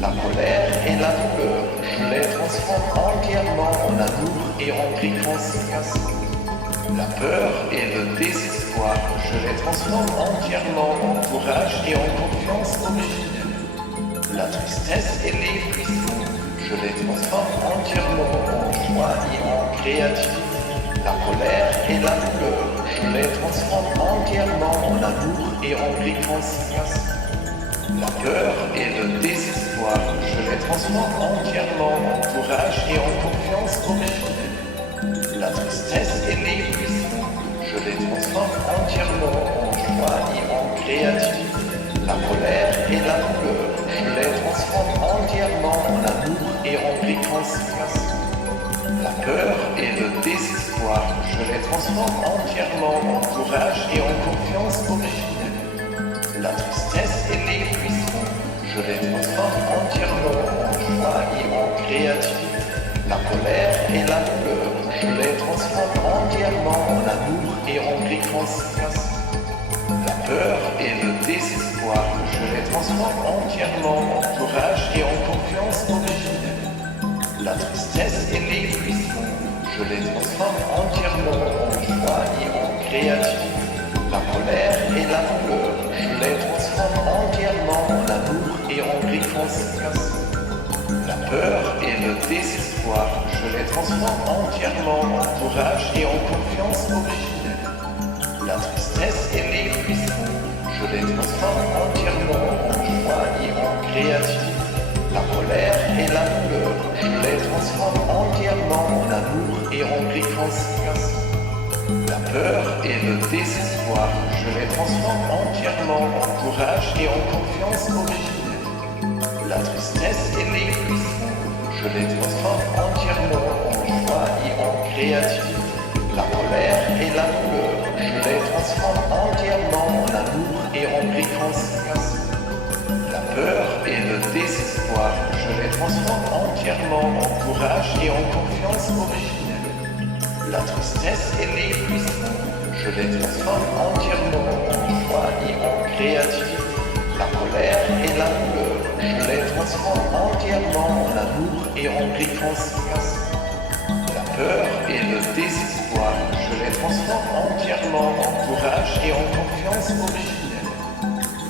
La colère et la douleur, je les transforme entièrement en amour et en cri conséquence. La peur et le désespoir, je les transforme entièrement en courage et en confiance originelle. La tristesse et l'épuisement, je les transforme entièrement en joie et en créativité. La colère et la douleur, je les transforme entièrement en amour et en réconciliation. La peur et le désespoir, je les transforme entièrement en courage et en confiance originelle. La tristesse et l'épuisement, je les transforme entièrement en joie et en créativité. La colère et la douleur, je les transforme entièrement en amour et en réconciliation. La peur et le désespoir, je les transforme entièrement en courage et en confiance originelle. La tristesse et l'épuisement, je les transforme entièrement en joie et en créativité. La colère et la douleur, je les transforme entièrement en amour et en réconciliation. La peur et le désespoir, je les transforme entièrement en courage et en confiance originelle. La tristesse et l'épuisement, je les transforme entièrement en joie et en créativité. La colère et la douleur, je les transforme entièrement en amour et en réconciliation. La peur et le désespoir, je les transforme entièrement en courage et en confiance originelle. La tristesse et l'épuisement, je les transforme entièrement en joie et en créativité. La colère et la douleur, je les transforme entièrement en amour et en réconciliation. La peur et le désespoir, je les transforme entièrement en courage et en confiance originelle. La tristesse et l'épuisement, je les transforme entièrement en joie et en créativité. La colère et la douleur, je les transforme entièrement en amour et en réconciliation. La peur et le désespoir, je les transforme entièrement en courage et en confiance originelle. La tristesse et l'épuisement, je les transforme entièrement en joie et en créativité. La colère et la douleur, je les transforme entièrement en amour et en réconciliation. La peur et le désespoir, je les transforme entièrement en courage et en confiance originelle.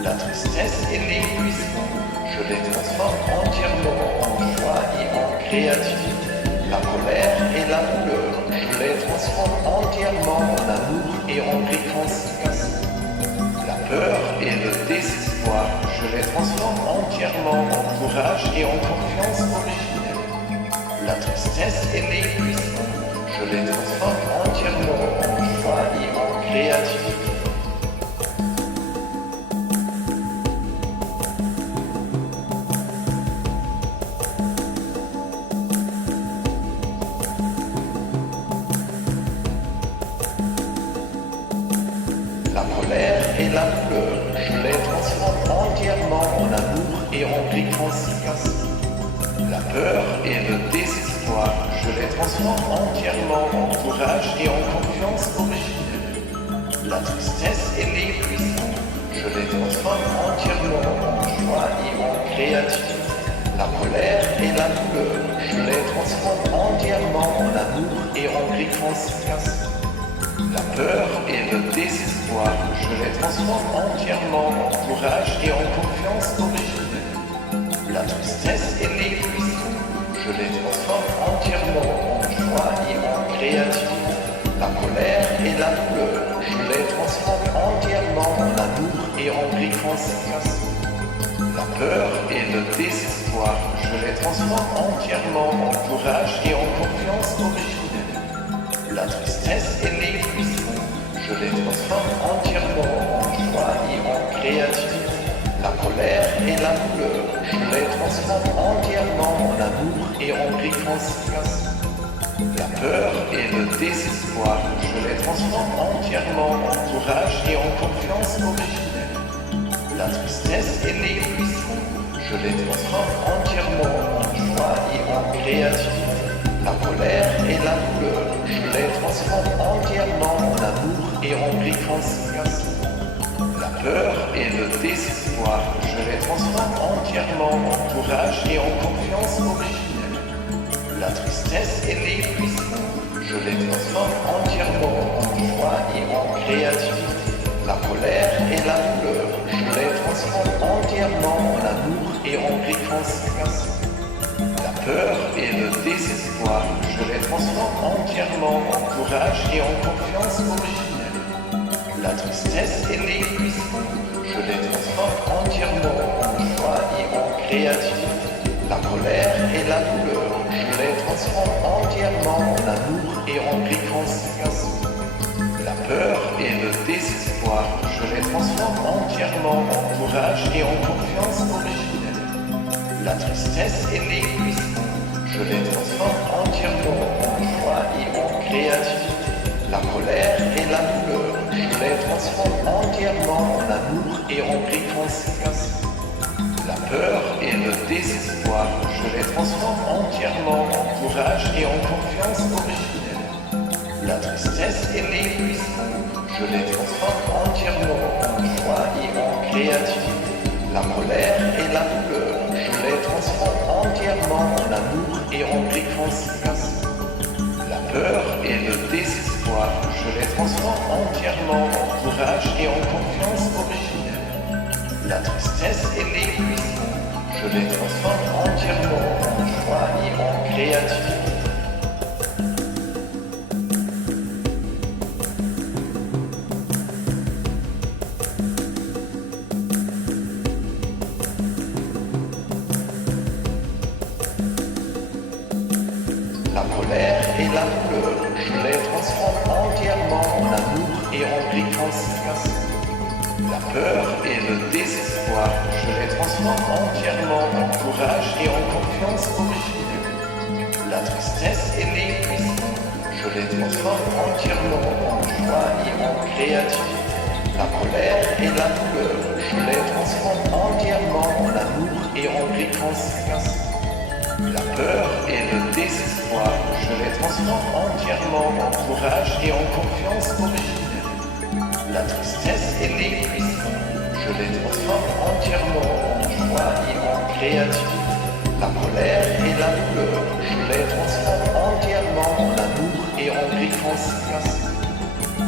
La tristesse et l'épuisement, je les transforme entièrement en joie et en créativité. La colère et la douleur, je les transforme entièrement en amour et en réconciliation. La peur et le désespoir, je les transforme entièrement en courage et en confiance originelle. La tristesse et l'épuisement, je les transforme entièrement en joie et en créativité. La colère et la douleur, je les transforme entièrement en amour et en réconciliation. La peur et le désespoir, je les transforme entièrement en courage et en confiance originelle. La tristesse et l'épuisement, je les transforme entièrement en joie et en créativité. La colère et la douleur, je les transforme entièrement en amour et en réconciliation. La peur et le désespoir, je les transforme entièrement en courage et en confiance originelle. La tristesse et l'épuisement, je les transforme entièrement en joie et en créativité. La colère et la douleur, je les transforme entièrement en amour et en réconciliation. La peur et le désespoir, je les transforme entièrement en courage et en confiance originelle. La tristesse et l'épuisement, je les transforme entièrement en joie et en créativité. La colère et la douleur, je les transforme entièrement en amour et en réconciliation. La peur et le désespoir, je les transforme entièrement en courage et en confiance originelle. La tristesse et l'épuisement, je les transforme entièrement en joie et en créativité. La colère et la douleur, je les transforme entièrement en amour et en réconciliation. La peur et le désespoir, je les transforme entièrement entièrement en courage et en confiance originelle. La tristesse et l'épuisement, je les transforme entièrement en joie et en créativité. La colère et la douleur, je les transforme entièrement en amour et en réconciliation. La peur et le désespoir, je les transforme entièrement en courage et en confiance originelle. La tristesse et l'épuisement, je les transforme entièrement en joie et en créativité. La colère et la douleur, je les transforme entièrement en amour et en réconciliation. La peur et le désespoir, je les transforme entièrement en courage et en confiance originelle. La tristesse et l'épuisement, je les transforme entièrement en joie et en créativité. La colère et la douleur, je les transforme entièrement en amour et en réconciliation. La peur et le désespoir, je les transforme entièrement en courage et en confiance originelle. La tristesse et l'épuisement, je les transforme entièrement en joie et en créativité. La colère et la douleur, je les transforme entièrement en amour et en réconciliation. La peur et le désespoir, je les transforme entièrement en courage et en confiance originelle. La tristesse et l'épuisement, je les transforme entièrement en joie et en créativité. La colère et la douleur, je les transforme entièrement en amour et en réconciliation. La peur et le désespoir, je les transforme entièrement en courage et en confiance originelle. La tristesse et l'épuisement, je les transforme entièrement en joie et en créativité. La colère et la douleur, je les transforme entièrement en amour et en réconciliation. La peur et le désespoir, je les transforme entièrement en courage et en confiance originelle. La tristesse et l'épuisement, je les transforme entièrement en joie et en créativité. La colère et la douleur, je les transforme entièrement en amour et en réconciliation.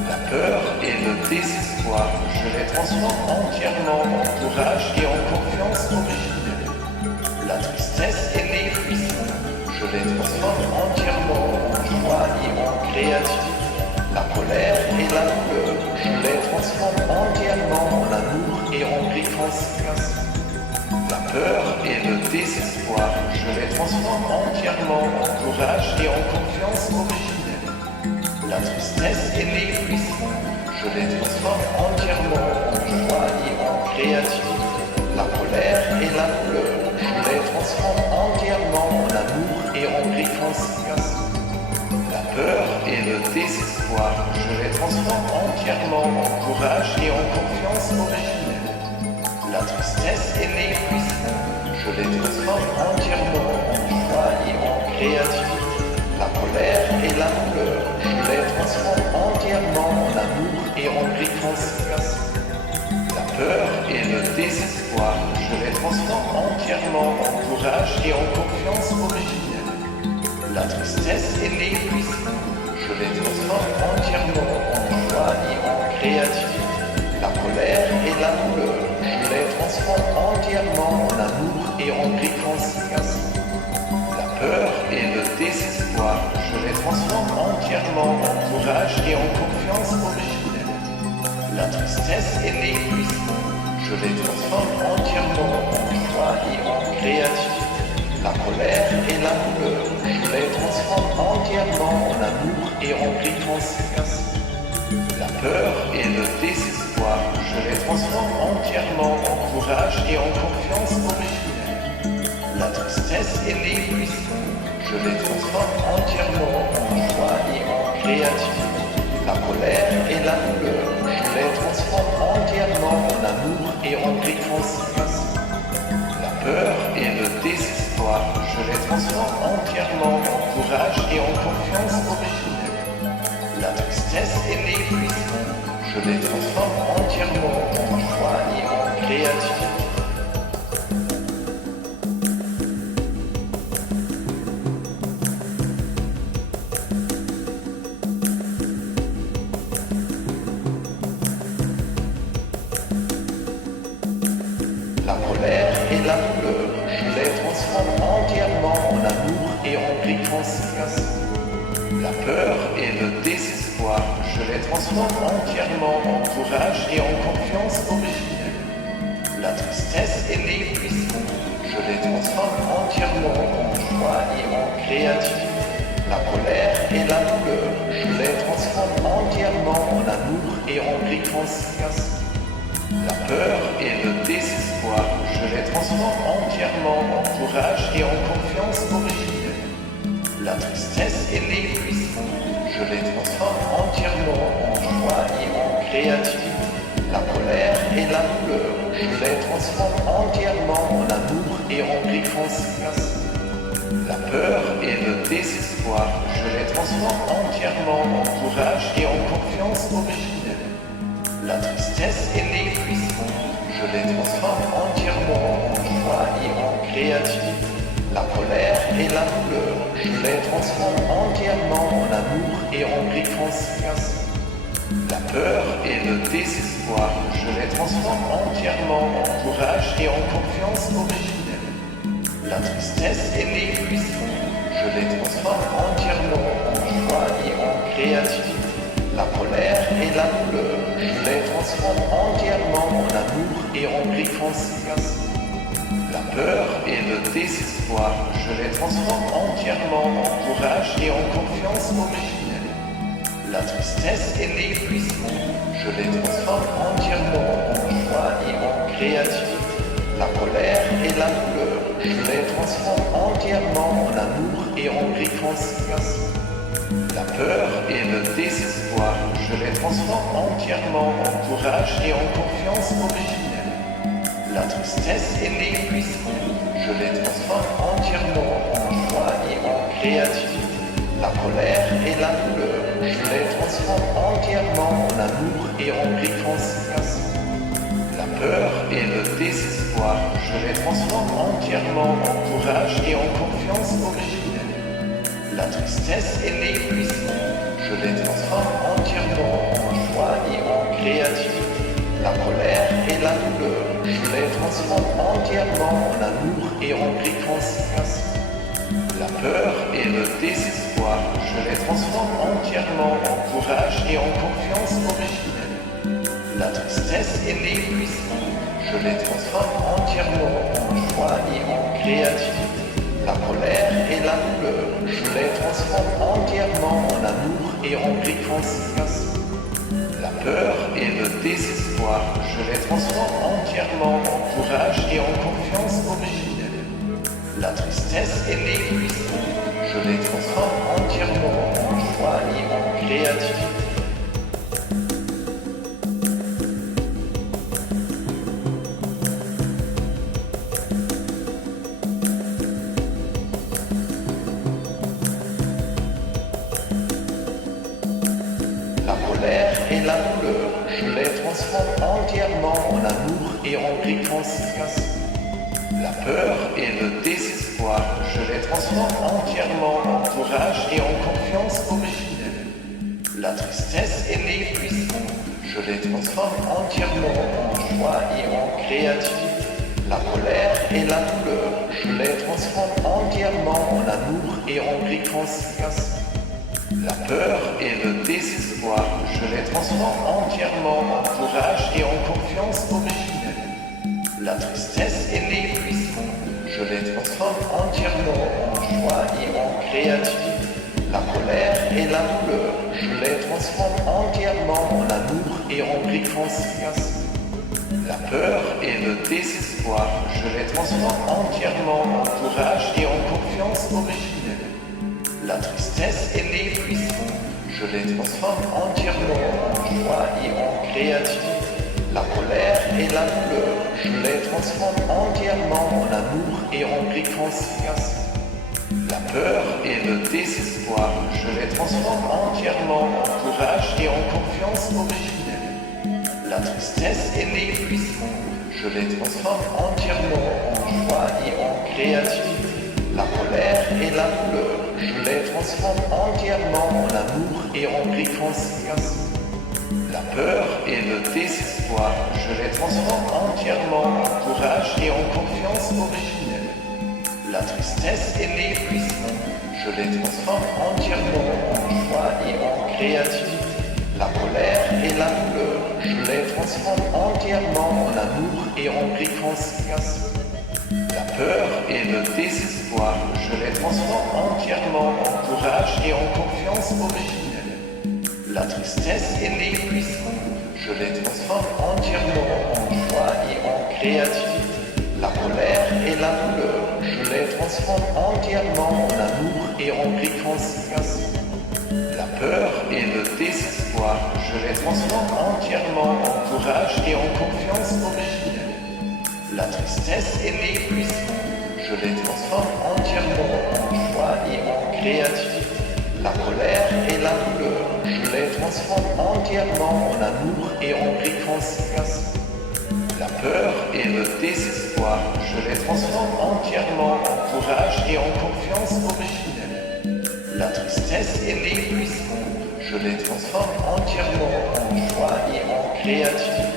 La peur et le désespoir, je les transforme entièrement en courage et en confiance originelle. La tristesse et l'épuisement, je les transforme entièrement en joie et en créativité. La colère et la douleur, je les transforme entièrement en amour et en réconciliation. La peur et le désespoir, je les transforme entièrement en courage et en confiance originelle. La tristesse et l'épuisement, je les transforme entièrement en joie et en créativité. La colère et la douleur, je les transforme entièrement en amour et en réconciliation. La peur et le désespoir, je les transforme entièrement en courage et en confiance originelle. La tristesse et l'épuisement, je les transforme entièrement en joie et en créativité. La colère et la douleur, je les transforme entièrement en amour et en réconciliation. La peur et le désespoir, je les transforme entièrement en courage et en confiance originelle. La tristesse et l'épuisement, je les transforme entièrement en joie et en créativité. La colère et la douleur, je les transforme entièrement en amour et en réconciliation. La peur et le désespoir, je les transforme entièrement en courage et en confiance originelle. La tristesse et l'épuisement, je les transforme entièrement en joie et en créativité. La colère et la douleur, je les transforme entièrement en amour et en réconciliation. La peur et le désespoir, je les transforme entièrement en courage et en confiance originelle. La tristesse et l'épuisement, je les transforme entièrement en joie et en créativité. La colère et la douleur, je les transforme entièrement en amour et en réconciliation. La peur et le désespoir, je les transforme entièrement en courage et en confiance originelle. La tristesse et l'épuisement, je les transforme entièrement en joie et en créativité. transforme entièrement en courage et en confiance originelle. La tristesse et l'épuisement, je les transforme entièrement en joie et en créativité. La colère et la douleur, je les transforme entièrement en amour et en réconciliation. La peur et le désespoir, je les transforme entièrement en courage et en confiance originelle. La tristesse et l'épuisement, je les transforme entièrement en joie et en créativité. La colère et la douleur, je les transforme entièrement en amour et en réconciliation. La peur et le désespoir, je les transforme entièrement en courage et en confiance originelle. La tristesse et l'épuisement, je les transforme entièrement en joie et en créativité. La colère et la douleur, je les transforme entièrement en amour et en réconciliation. La peur et le désespoir, je les transforme entièrement en courage et en confiance originelle. La tristesse et l'épuisement, je les transforme entièrement en joie et en créativité. La colère et la douleur, je les transforme entièrement en amour et en réconciliation. La peur et le désespoir, je les transforme entièrement en courage et en confiance originelle. La tristesse et l'épuisement, je les transforme entièrement en joie et en créativité. La colère et la douleur, je les transforme entièrement en amour et en réconciliation. La peur et le désespoir, je les transforme entièrement en courage et en confiance originelle. La tristesse et l'épuisement, je les transforme entièrement en joie et en créativité. La colère et la douleur, je les transforme entièrement en amour et en réconciliation. La peur et le désespoir, je les transforme entièrement en courage et en confiance originelle. La tristesse et l'épuisement, je les transforme entièrement en joie et en créativité. La colère et la douleur, je les transforme entièrement en amour et en réconciliation. La peur et le désespoir, je les transforme entièrement en courage et en confiance originelle. La tristesse et l'épuisement, je les transforme entièrement en joie et en créativité. La colère et la douleur, je les transforme entièrement en amour et en réconciliation. La peur et le désespoir, je les transforme entièrement en courage et en confiance originelle. La tristesse et l'épuisement, je les transforme entièrement en joie et en créativité. La colère et la douleur, je les transforme entièrement en amour et en réconciliation. La peur et le désespoir, je les transforme entièrement en courage et en confiance originelle. La tristesse et l'épuisement, je les transforme entièrement en joie et en créativité. La colère et la douleur, je les transforme entièrement en amour et en réconciliation. La peur et le désespoir, je les transforme entièrement en courage et en confiance originelle. La tristesse et l'épuisement, je les transforme entièrement en joie et en créativité. La colère et la douleur, je les transforme entièrement en amour et en réconciliation. La peur et le désespoir, je les transforme entièrement en courage et en confiance originelle. La tristesse et l'épuisement, je les transforme entièrement en joie et en créativité. La colère et la douleur, je les transforme entièrement en amour et en réconciliation. La peur et le désespoir, je les transforme entièrement en courage et en confiance originelle. La tristesse et l'épuisement, je les transforme entièrement en joie et en créativité. La colère et la douleur, je les transforme entièrement en amour et en réconciliation. La peur et le désespoir, je les transforme entièrement en courage et en confiance originelle. La tristesse et l'épuisement, je les transforme entièrement en joie et en créativité. La colère et la douleur, je les transforme entièrement en amour et en réconciliation. La peur et le désespoir, je les transforme entièrement en courage et en confiance originelle. La tristesse et l'épuisement, je les transforme entièrement en joie et en créativité. La colère et la douleur, je les transforme entièrement en amour et en réconciliation. La peur et le désespoir, je les transforme entièrement en courage et en confiance originelle. La tristesse et l'épuisement, je les transforme entièrement en joie et en créativité. La colère et la douleur, je les transforme entièrement en amour et en réconciliation. La peur et le désespoir, je les transforme entièrement en courage et en confiance originelle. La tristesse et l'épuisement, je les transforme entièrement en joie et en créativité.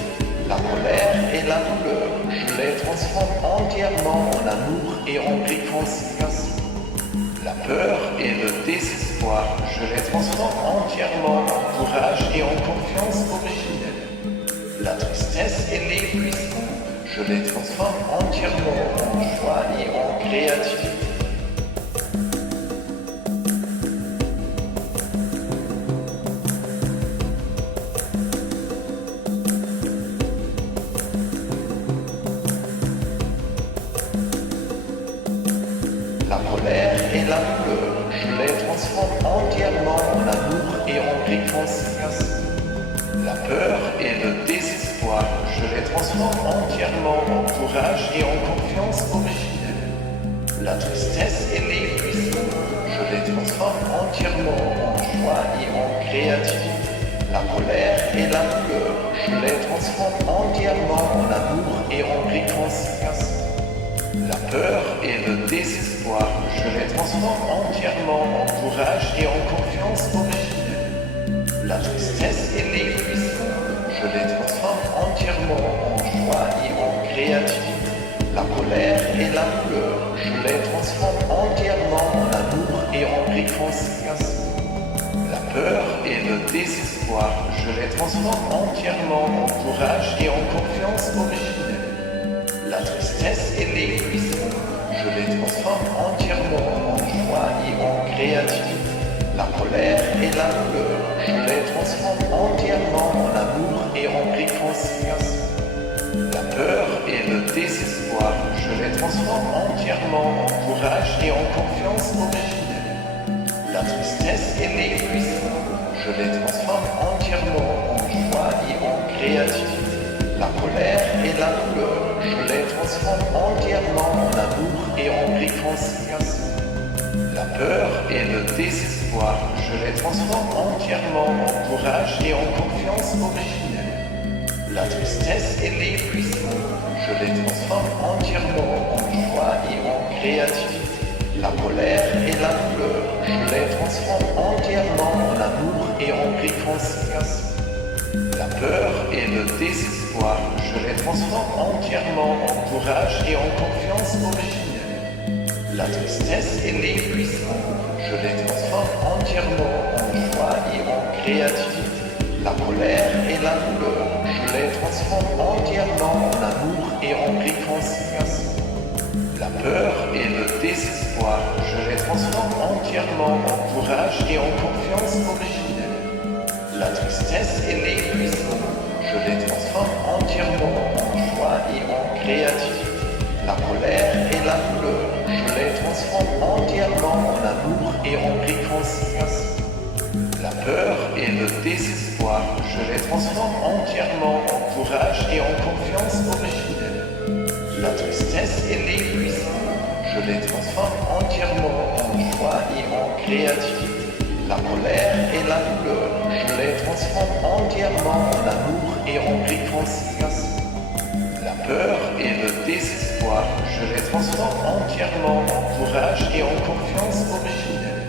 La colère et la douleur, je les transforme entièrement en amour et en réconciliation. La peur et le désespoir, je les transforme entièrement en courage et en confiance originelle. La tristesse et l'épuisement, je les transforme entièrement en joie et en créativité. La colère et la douleur, je les transforme entièrement en amour et en réconciliation. La peur et le désespoir, je les transforme entièrement en courage et en confiance originelle. La tristesse et l'épuisement, je les transforme entièrement en joie et en créativité. La colère et la douleur, je les transforme entièrement en amour et en réconciliation. La peur et le désespoir, je les transforme entièrement en courage et en confiance originelle. La tristesse et l'épuisement, je les transforme entièrement en joie et en créativité. La colère et la douleur, je les transforme entièrement en amour et en réconciliation. La peur et le désespoir, je les transforme entièrement en courage et en confiance originelle. La tristesse et l'épuisement, je les transforme entièrement en joie et en créativité. La colère et la douleur, je les transforme entièrement en amour et en réconciliation. La peur et le désespoir, je les transforme entièrement en courage et en confiance originelle. La tristesse et l'épuisement, je les transforme entièrement en joie et en créativité. La colère et la douleur, je les transforme entièrement en amour et en réconciliation. La peur et le désespoir, je les transforme entièrement en courage et en confiance originelle. La tristesse et l'épuisement, je les transforme entièrement en joie et en créativité. La colère et la douleur, je les transforme entièrement en amour et en réconciliation. La peur et le désespoir, je les transforme entièrement en courage et en confiance originelle. La tristesse et l'épuisement, je les transforme entièrement en joie et en créativité. La colère et la douleur, je les transforme entièrement en amour et en réconciliation. La peur et le désespoir, je les transforme entièrement en courage et en confiance originelle. La tristesse et l'épuisement, je les transforme entièrement en joie et en créativité. La colère et la douleur, je les transforme entièrement en amour et en réconciliation. La peur et le désespoir, je les transforme entièrement en courage et en confiance originelle. La tristesse et l'épuisement, je les transforme entièrement en joie et en créativité. La colère et la douleur, je les transforme entièrement en amour et en réconciliation. La peur et le désespoir, je les transforme entièrement en courage et en confiance originelle.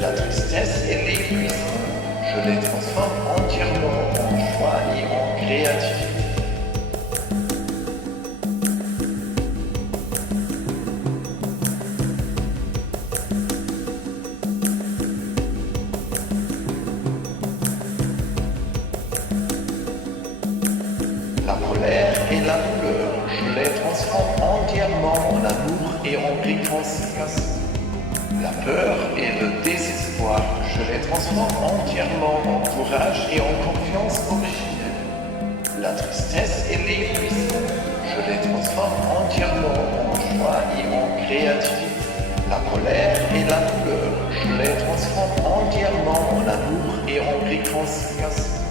La tristesse et l'épuisement, je les transforme entièrement en joie et en créativité. et remplis conséquence. La peur et le désespoir, je les transforme entièrement en courage et en confiance originelle. La tristesse et l'épuisement, je les transforme entièrement en joie et en créativité. La colère et la douleur, je les transforme entièrement en amour et en réconciliation.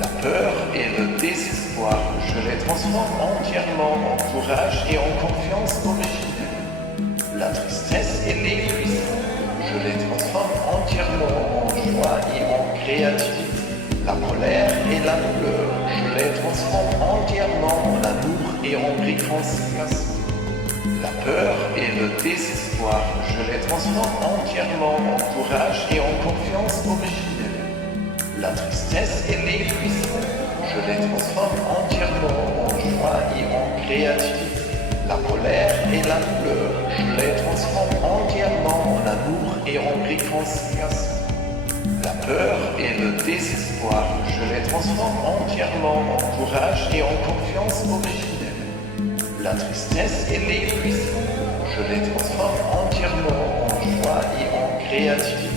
La peur et le désespoir, je les transforme entièrement en courage et en confiance originelle. La tristesse et l'épuisement, je les transforme entièrement en joie et en créativité. La colère et la douleur, je les transforme entièrement en amour et en réconciliation. La peur et le désespoir, je les transforme entièrement en courage et en confiance originelle. La tristesse et l'épuisement, je les transforme entièrement en joie et en créativité. La colère et la douleur, je les transforme entièrement en amour et en réconciliation. La peur et le désespoir, je les transforme entièrement en courage et en confiance originelle. La tristesse et l'épuisement, je les transforme entièrement en joie et en créativité.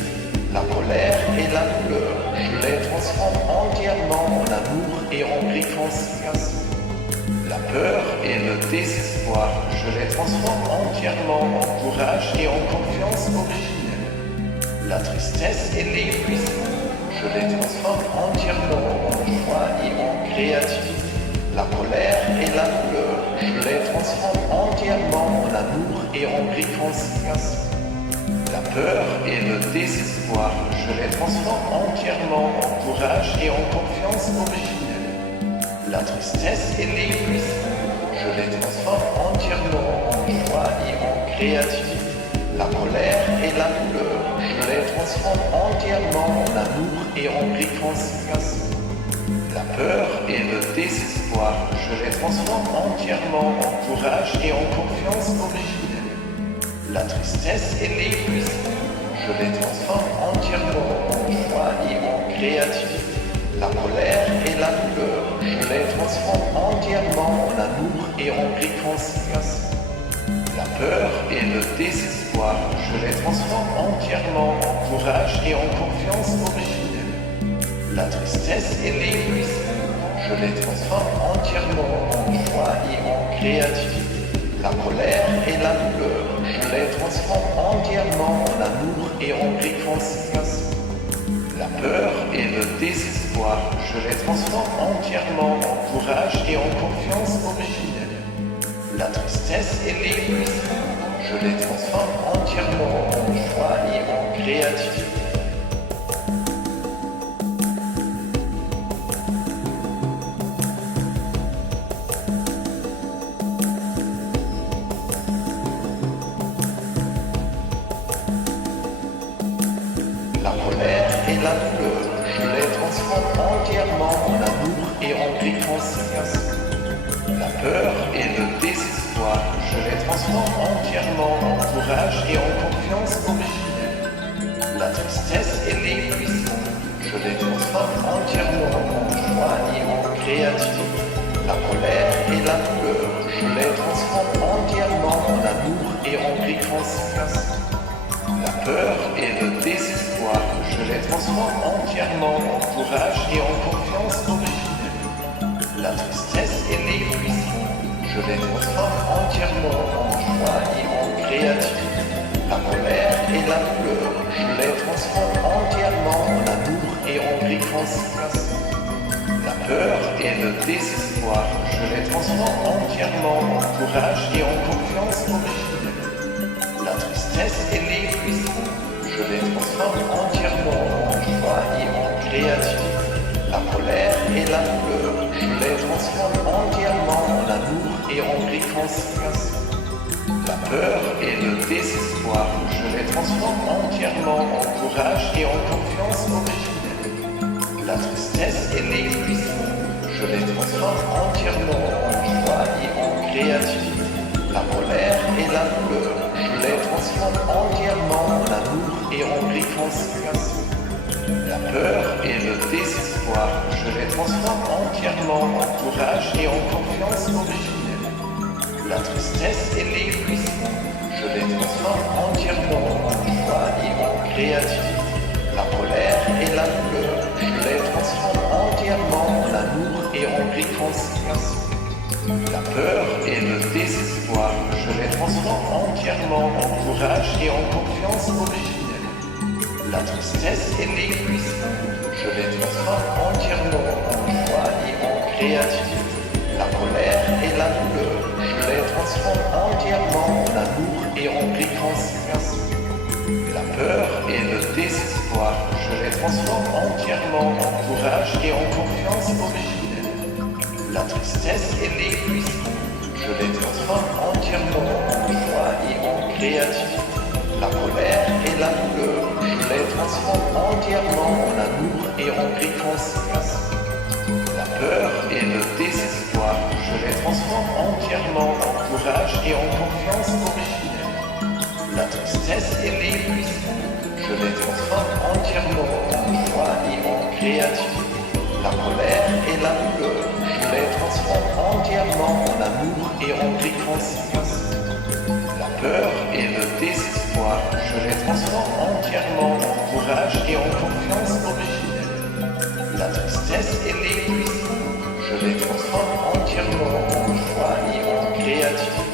La colère et la douleur, je les transforme entièrement en amour et en réconciliation. La peur et le désespoir, je les transforme entièrement en courage et en confiance originelle. La tristesse et l'épuisement, je les transforme entièrement en joie et en créativité. La colère et la douleur, je les transforme entièrement en amour et en réconciliation. La peur et le désespoir, je les transforme entièrement en courage et en confiance originelle. La tristesse et l'épuisement, je les transforme entièrement en joie et en créativité. La colère et la douleur, je les transforme entièrement en amour et en réconciliation. La peur et le désespoir, je les transforme entièrement en courage et en confiance originelle. La tristesse et l'épuisement, je les transforme entièrement en joie et en créativité. La colère et la douleur, je les transforme entièrement en amour et en réconciliation. La peur et le désespoir, je les transforme entièrement en courage et en confiance originelle. La tristesse et l'épuisement, je les transforme entièrement en joie et en créativité. La colère et la douleur, je les transforme entièrement en amour et en réconciliation. La peur et le désespoir, je les transforme entièrement en courage et en confiance originelle. La tristesse et l'épuisement, je les transforme entièrement en joie et en créativité. La colère et la douleur, je les transforme entièrement en amour et en réconciliation. La peur et le désespoir, je les transforme entièrement en courage et en confiance originelle. La tristesse et l'épuisement, je les transforme entièrement en joie et en créativité. La colère et la douleur, je les transforme entièrement en amour et en réconciliation. La peur et le désespoir, je les transforme entièrement en courage et en confiance originelle. La tristesse et l'épuisement, je les transforme entièrement en joie et en créativité. La colère et la douleur, je les transforme entièrement en amour et en réconciliation. La peur et le désespoir, je les transforme entièrement en courage et en confiance originelle. La tristesse et l'épuisement, je les transforme entièrement en joie et en créativité. La colère et la douleur, je les transforme entièrement en amour et en réconciliation. La peur et le désespoir, je les transforme entièrement en courage et en confiance originelle. La tristesse et l'épuisement, je les transforme entièrement en joie et en créativité. La colère et la douleur, je les transforme entièrement en amour et en réconciliation. La peur et le désespoir, je les transforme entièrement en courage et en confiance originelle. La tristesse et l'épuisement, les transforme entièrement en joie et en créativité. La colère et la douleur, je les transforme entièrement en amour et en réconciliation. La peur et le désespoir, je les transforme entièrement en courage et en confiance originelle. La tristesse et l'égoïsme, je les transforme entièrement en joie et en créativité. La colère et la douleur, je les transforme entièrement en amour et en réconciliation. La peur et le désespoir, je les transforme entièrement en courage et en confiance originelle. La tristesse et l'égoïsme, je les transforme entièrement en joie et en créativité. La colère et la douleur, je les transforme entièrement en amour et en réconciliation. La peur et le désespoir, je les transforme entièrement en courage et en confiance originelle. La tristesse et l'égoïsme, je les transforme entièrement en joie et en créativité. La colère et la douleur, je les transforme entièrement en amour et en réconciliation. La peur et le désespoir, je les transforme entièrement en courage et en confiance originelle. La tristesse et l'égoïsme, je les transforme entièrement en joie et en créativité.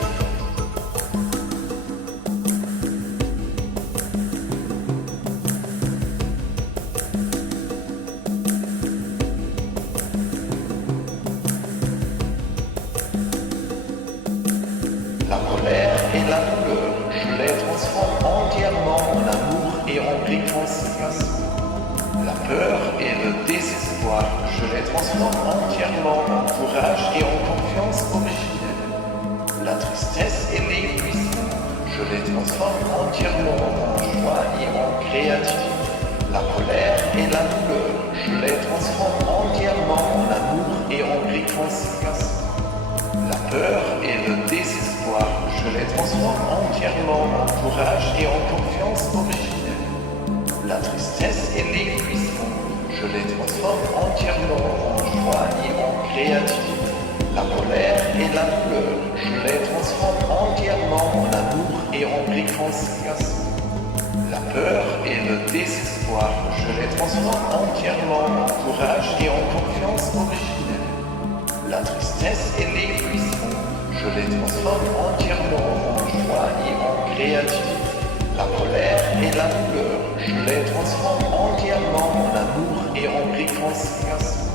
La colère et la douleur, je les transforme entièrement en amour et en réconciliation. La peur et le désespoir, je les transforme entièrement en courage et en confiance originelle. La tristesse et l'égoïsme, je les transforme entièrement en joie et en créativité. La colère et la douleur, je les transforme entièrement en amour et en réconciliation. La peur et le désespoir, je les transforme entièrement en courage et en confiance originelle. La tristesse et l'égoïsme, je les transforme entièrement en joie et en créativité. La colère et la douleur, je les transforme entièrement en amour et en réconciliation. La peur et le désespoir, je les transforme entièrement en courage et en confiance originelle. La tristesse et l'égoïsme, je les transforme entièrement en joie et en créativité. La colère et la douleur, je les transforme entièrement en amour et en réconciliation.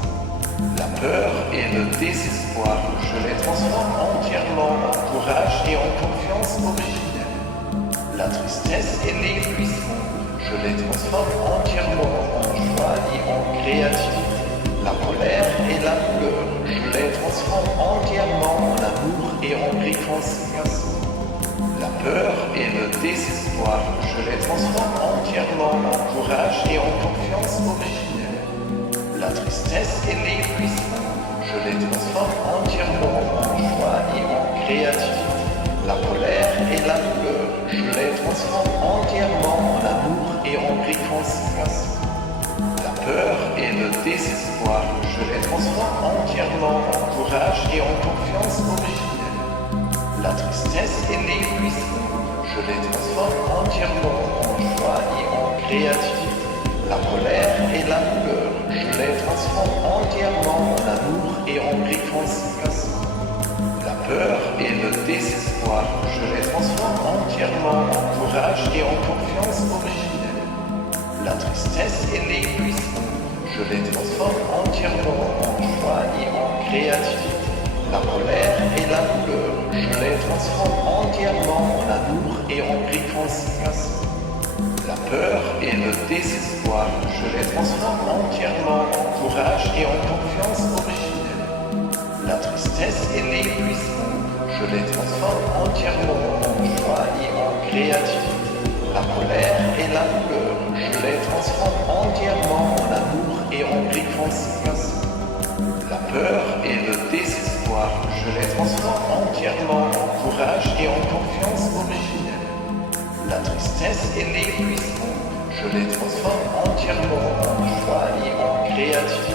La peur et le désespoir, je les transforme entièrement en courage et en confiance originelle. La tristesse et l'égoïsme, je les transforme entièrement en joie et en créativité. La colère et la douleur, je les transforme entièrement en amour et en réconciliation. La peur et le désespoir, je les transforme entièrement en courage et en confiance originelle. La tristesse et l'égoïsme, je les transforme entièrement en joie et en créativité. La colère et la douleur, je les transforme entièrement en amour et en réconciliation. La peur et le désespoir, je les transforme entièrement en courage et en confiance originelle. La tristesse et l'égoïsme, je les transforme entièrement en joie et en créativité. La colère et la douleur, je les transforme entièrement en amour et en réconciliation. La peur et le désespoir, je les transforme entièrement en courage et en confiance originelle. La tristesse et l'égoïsme, je les transforme entièrement en joie et en créativité. La colère et la douleur, je les transforme entièrement en amour et en réconciliation. La peur et le désespoir, je les transforme entièrement en courage et en confiance originelle. La tristesse et l'égoïsme, je les transforme entièrement en joie et en créativité. La colère et la douleur, je les transforme entièrement en amour et en réconciliation. La peur et le désespoir, je les transforme entièrement en courage et en confiance originelle. La tristesse et l'égoïsme, je les transforme entièrement en joie et en créativité.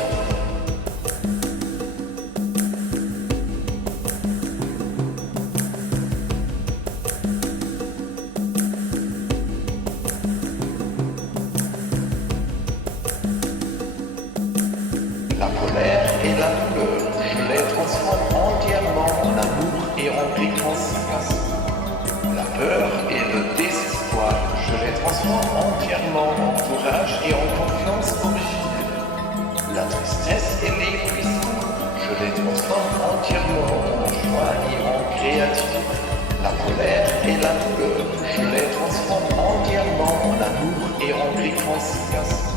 colère et la douleur, je les transforme entièrement en amour et en réconciliation. La peur et le désespoir, je les transforme entièrement en courage et en confiance originelle. La tristesse et l'épuisement, je les transforme entièrement en joie et en créativité. La colère et la douleur, je les transforme entièrement en amour et en réconciliation.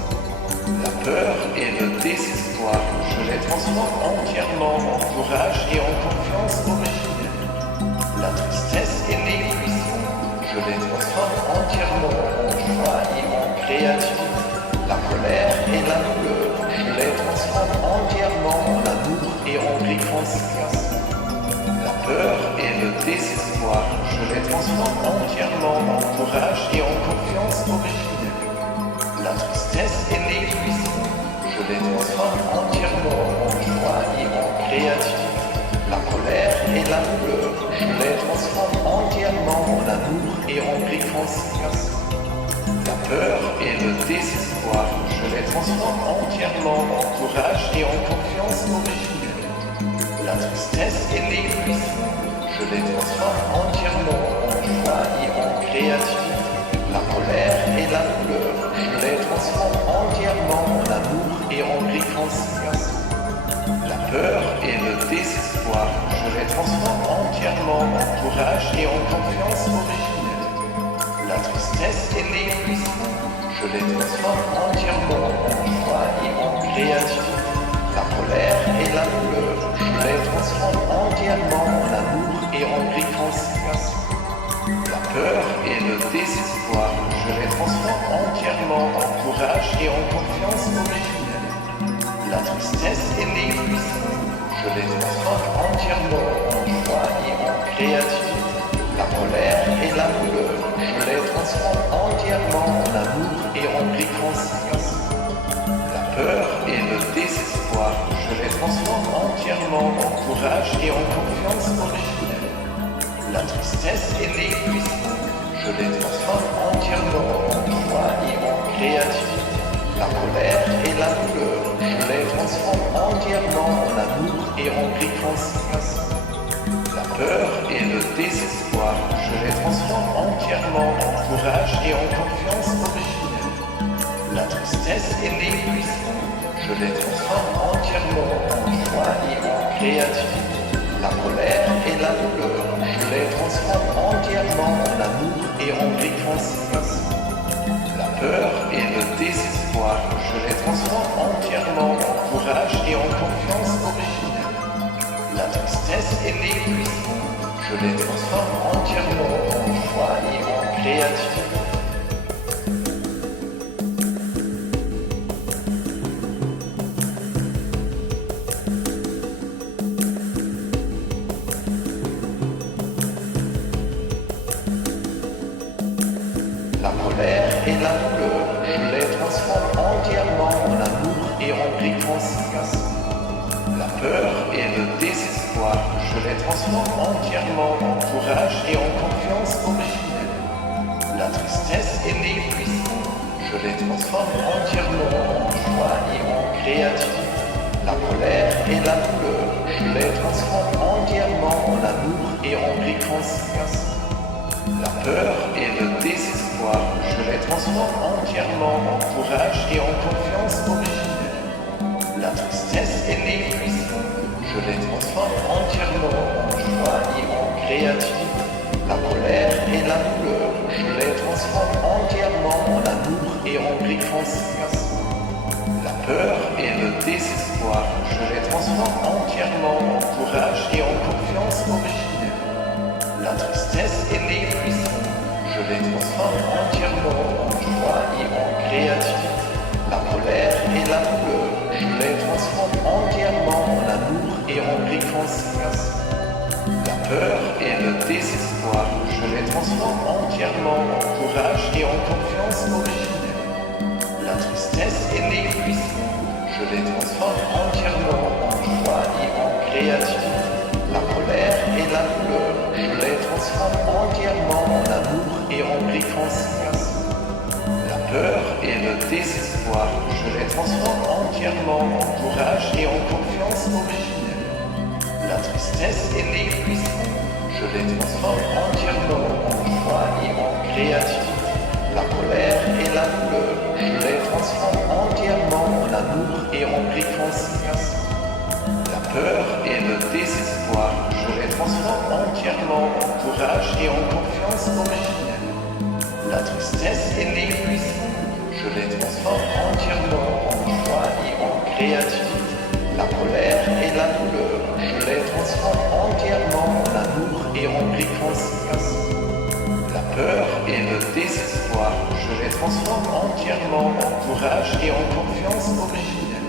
La peur et le désespoir, je les transforme entièrement en courage et en confiance originelle. La tristesse et l'épuisement, je les transforme entièrement en joie et en créativité. La colère et la douleur, je les transforme entièrement en amour et en réconciliation. La peur et le désespoir, je les transforme entièrement en courage et en confiance originelle. La tristesse et l'épuisement, je les transforme entièrement en joie et en créativité. La colère et la douleur, je les transforme entièrement en amour et en réconciliation. La peur et le désespoir, je les transforme entièrement en courage et en confiance originelle. La tristesse et l'épuisement, je les transforme entièrement en joie et en créativité. La colère et la douleur, je les transforme entièrement en amour et en réconciliation. La peur et le désespoir, je les transforme entièrement en courage et en confiance originelle. La tristesse et l'épuisement, je les transforme entièrement en joie et en créativité. La colère et la douleur, je les transforme entièrement en amour et en réconciliation. La peur et le désespoir, je les transforme entièrement en courage et en confiance originelle. La tristesse et l'épuisement, je les transforme entièrement en joie et en créativité. La colère et la douleur, je les transforme entièrement en amour et en réconciliation. La peur et le désespoir, je les transforme entièrement en courage et en confiance originelle. La tristesse et l'épuisement, je les transforme entièrement en joie et en créativité. La colère et la douleur, je les transforme entièrement en amour et en réconciliation. La peur et le désespoir, je les transforme entièrement en courage et en confiance originelle. La tristesse et l'épuisement, je les transforme entièrement en joie et en créativité. La colère et la douleur, je les transforme entièrement en amour et en réconciliation. La peur et le désespoir, je les transforme entièrement en courage et en confiance originelle. La tristesse et l'épuisement, je les transforme entièrement en joie et en créativité. La colère et la douleur, je les transforme entièrement en amour et en réconciliation. La peur et le désespoir, je les transforme entièrement en courage et en confiance originelle. La tristesse et l'épuisement, je les transforme entièrement en joie et en créativité. La colère et la douleur, je les transforme entièrement en amour et en réconciliation. La peur et le désespoir, je les transforme entièrement en courage et en confiance originelle. La tristesse et l'épuisement, je les transforme entièrement en joie et en créativité. La colère et la douleur, je les transforme entièrement en amour et en réconciliation. La peur et le désespoir, je les transforme entièrement en courage et en confiance originelle. La tristesse et l'épuisement, je les transforme entièrement en joie et en créativité. La colère et la douleur, je les transforme entièrement en amour et en réconciliation. La peur et le désespoir, je les transforme entièrement en courage et en confiance originelle. La tristesse et l'épuisement, je les transforme entièrement en joie et en créativité. La colère et la douleur, je les transforme entièrement en amour et en réconciliation. La peur et le désespoir, je les transforme entièrement en courage et en confiance originelle. La tristesse et l'épuisement, je les transforme entièrement en joie et en créativité. La colère et la douleur, je les transforme entièrement en amour et en réconciliation. La peur et le désespoir, je les transforme entièrement en courage et en confiance originelle. La tristesse et l'épuisement, je les transforme entièrement en joie et en créativité. La colère et la douleur, je les transforme entièrement en amour et en réconciliation. La peur et le désespoir, je les transforme entièrement en courage et en confiance originelle.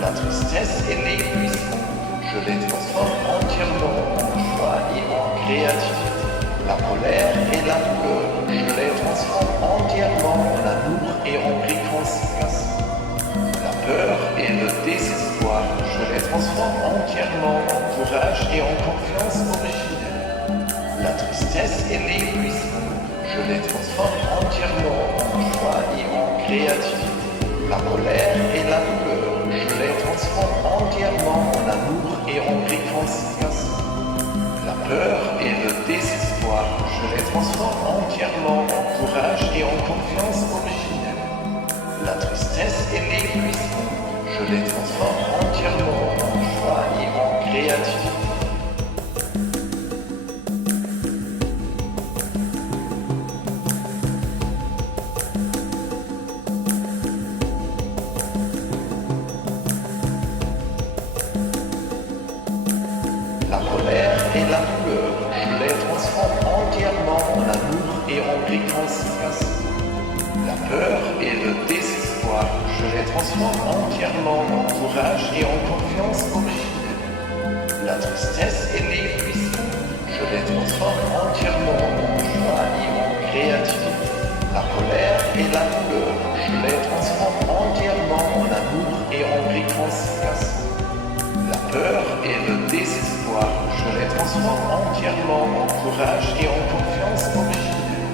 La tristesse et l'épuisement, je les transforme entièrement en joie et en créativité. La colère et la douleur, je les transforme entièrement en amour et en réconciliation. La peur et le désespoir, je les transforme entièrement en courage et en confiance originelle. La tristesse et l'épuisement, je les transforme entièrement en joie et en créativité. La colère et la douleur, je les transforme entièrement en amour et en réconciliation. La peur et le désespoir, je les transforme entièrement en courage et en confiance originelle. La tristesse et l'épuisement, je les transforme entièrement en joie et en créativité. La colère et la douleur, je les transforme entièrement en amour et en réconciliation. La peur et le désespoir, je les transforme entièrement en courage et en confiance originelle. La tristesse et l'épuisement, je les transforme entièrement en joie et en créativité. La colère et la douleur, je les transforme entièrement en amour et en réconciliation. La peur et le désespoir, je les transforme entièrement en courage et en confiance originelle.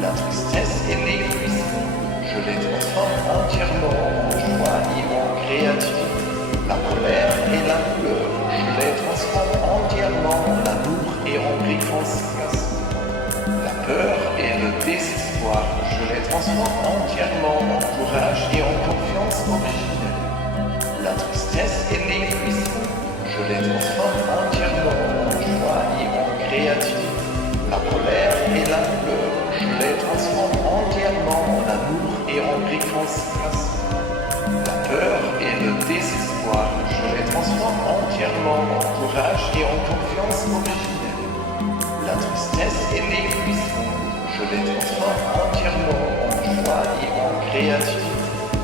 La tristesse et l'épuisement, je les transforme entièrement en joie et en créativité. La colère et la douleur, je les transforme entièrement en amour et en réconciliation. La peur et le désespoir, je les transforme entièrement en courage et en confiance originelle. La tristesse et l'épuisement, je les transforme entièrement en joie et en créativité. La colère et la douleur, je les transforme entièrement en amour et en réconciliation. La peur et le désespoir, je les transforme entièrement en courage et en confiance originelle. La tristesse et l'épuisement, je les transforme entièrement en joie et en créativité.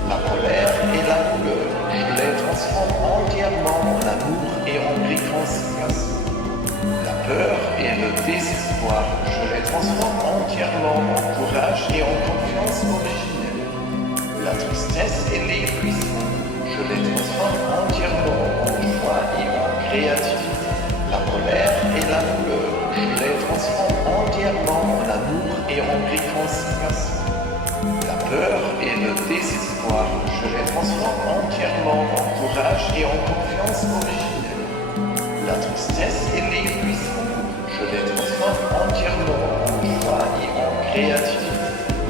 La colère et la douleur, je les transforme entièrement en amour et en réconciliation. La peur et le désespoir, je les transforme entièrement en courage et en confiance originelle. La tristesse et l'épuisement, je les transforme entièrement en joie et en créativité. La colère et la douleur, je les transforme entièrement en amour et en réconciliation. La peur et le désespoir, je les transforme entièrement en courage et en confiance originelle. La tristesse et l'épuisement, je les transforme entièrement en joie et en créativité.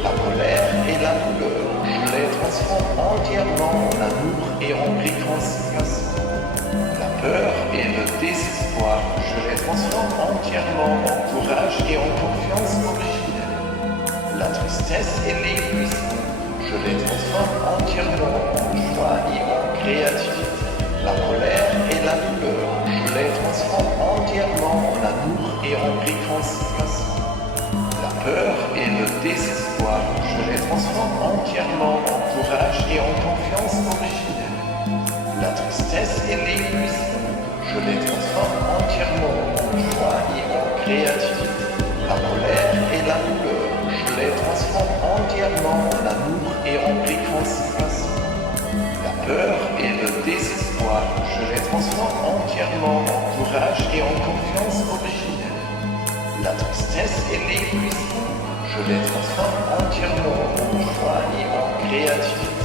La colère et la douleur, je les transforme entièrement en amour et en réconciliation. La peur et le désespoir, je les transforme entièrement en courage et en confiance originelle. La tristesse et l'épuisement, je les transforme entièrement en joie et en créativité. La colère et la douleur, je les transforme entièrement en amour et en réconciliation. La peur et le désespoir, je les transforme entièrement en courage et en confiance originelle. La tristesse et l'épuisement, je les transforme entièrement en joie et en créativité. La colère et la douleur, je les transforme entièrement en amour et en réconciliation. La peur et le désespoir, je les transforme entièrement en courage et en confiance originelle. La tristesse et l'épuisement, je les transforme entièrement en joie et en créativité.